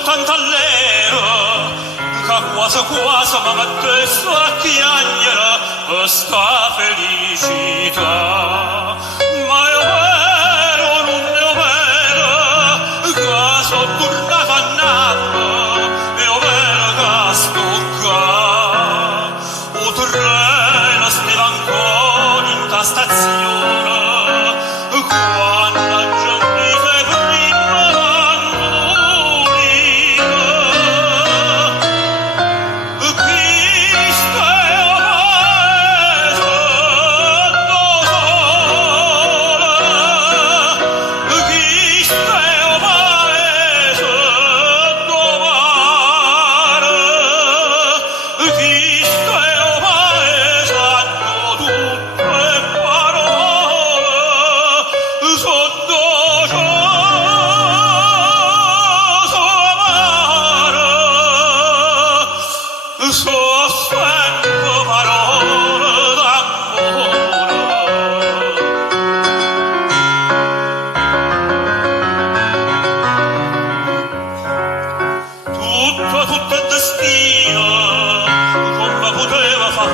sottantallero che quasi mamma adesso a chiagnera sta felicità. Ma io vero, non io vero, che sono tornata a Napoli, io vero che sto qua. O treno stava ancora in ta stazione, quando la gente se prima d'andolina. Cristo è so sempre parole d'amore. Tutto è destino, come poteva far